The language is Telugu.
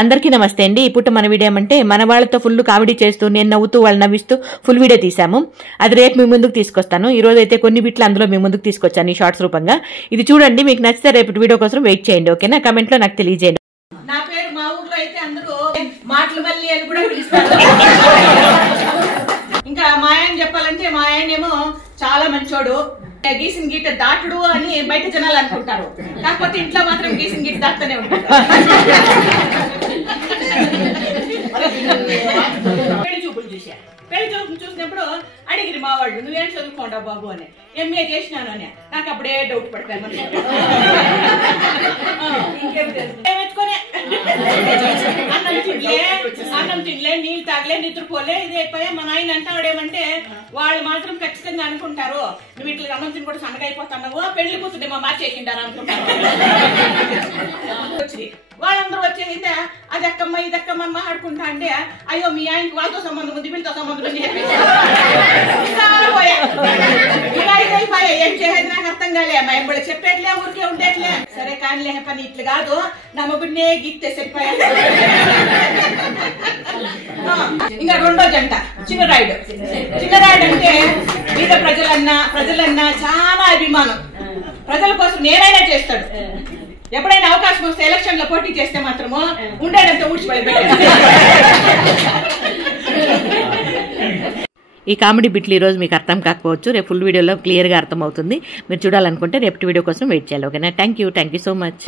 అందరికీ నమస్తే అండి. ఇప్పుడు మన వీడియో ఏమంటే మన వాళ్ళతో ఫుల్ కామెడీ చేస్తూ నేను నవ్వుతూ వాళ్ళు నవ్విస్తూ ఫుల్ వీడియో తీసాము. అది రేపు మీ ముందుకు తీసుకొస్తాను. ఈ రోజు అయితే కొన్ని బిట్లు అందులో మీ ముందుకు తీసుకొచ్చాను ఈ షార్ట్స్ రూపంగా. ఇది చూడండి, మీకు నచ్చితే రేపు వీడియో కోసం వెయిట్ చేయండి. ఓకేనా? కమెంట్ లో నాకు తెలియజేయండి. నా పేరు మా ఊర్లో అయితే అందరూ మాటలు మల్లి అని కూడా పిలుస్తారు. ఇంకా మా ఆయన చెప్పాలంటే మా ఆయన ఏమో చాలా మంచోడు, గీసిన గీట దాటుడు అని బయట జనాలు అనుకుంటారు. కాకపోతే ఇంట్లో మాత్రం గీసిన గీట దాటుతూనే ఉంటారు. పెళ్లి చూపులు చూశారు. పెళ్లి చూపులు చూసినప్పుడు అడిగిరి మా వాళ్ళు, నువ్వేం చదువుకోండా బాబు అని. ఎంఏ చేసినాను అని. నాకు అప్పుడే డౌట్ పడతాను. అన్నం తినలే, నీళ్ళు తాగలే, నిద్రపోలే, ఇది అయిపోయా. మా నాయన అంటాడేమంటే వాళ్ళు మాత్రం ఖచ్చితంగా అనుకుంటారు, నువ్వు ఇట్లా అన్నం తిని కూడా సన్నగా అయిపోతున్నావు, పెళ్లి కూతురు మా మార్చేసిండారు అనుకుంటారు. వాళ్ళందరూ వచ్చేసిందే అది అక్కమ్మ ఇది అక్కమ్మ అని మాట్లాడుకుంటా అంటే, అయ్యో మీ ఆయనకి వాళ్ళతో సంబంధం ఉంది, వీళ్ళతో సంబంధం ఉంది అని అయిపోయా. ఏం చేసేది నాకు అర్థం కాలే. మా ఎంబడి చెప్పేట్లే, ఊరికే ఉండేట్లే. సరే కానీ పని ఇట్లు కాదు, నా మొగుడినే గీస్తే సరిపోయా. ఇంకా రెండో జంట చిన్నరాయుడు. చిన్నరాయుడు అంటే మీద ప్రజలన్నా చాలా అభిమానం. ప్రజల కోసం నేనైనా చేస్తాడు. ఎప్పుడైనా అవకాశం వస్తే ఎలక్షన్ లో పోటీ చేస్తే మాత్రము ఉండేదంతా ఊడ్చిపోయి. ఈ కామెడీ బిట్లు ఈ రోజు మీకు అర్థం కాకపోవచ్చు, రేపు ఫుల్ వీడియోలో క్లియర్గా అర్థమవుతుంది. మీరు చూడాలనుకుంటే రేపటి వీడియో కోసం వెయిట్ చేయాలి. ఓకేనా? Thank you so much.